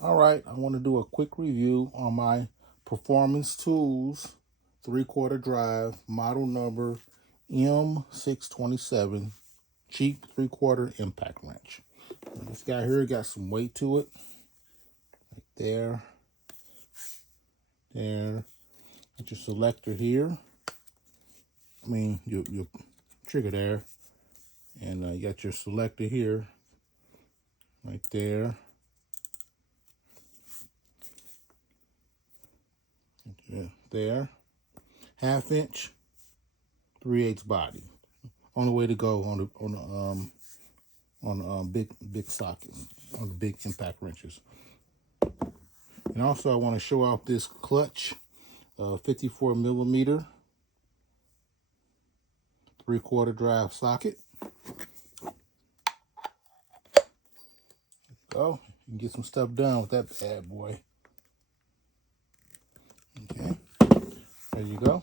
All right, I want to do a quick review on my Performance Tools 3/4 drive, model number M627, cheap 3/4 impact wrench. This guy here got some weight to it. Right there. There. Get your selector here. I mean, your trigger there. And you got your selector here. Right there. There. 1/2 inch, 3/8 body. Only way to go on the big socket, on the big impact wrenches. And also I want to show off this clutch, 54 millimeter 3/4 drive socket. So you can get some stuff done with that bad boy. Okay, there you go.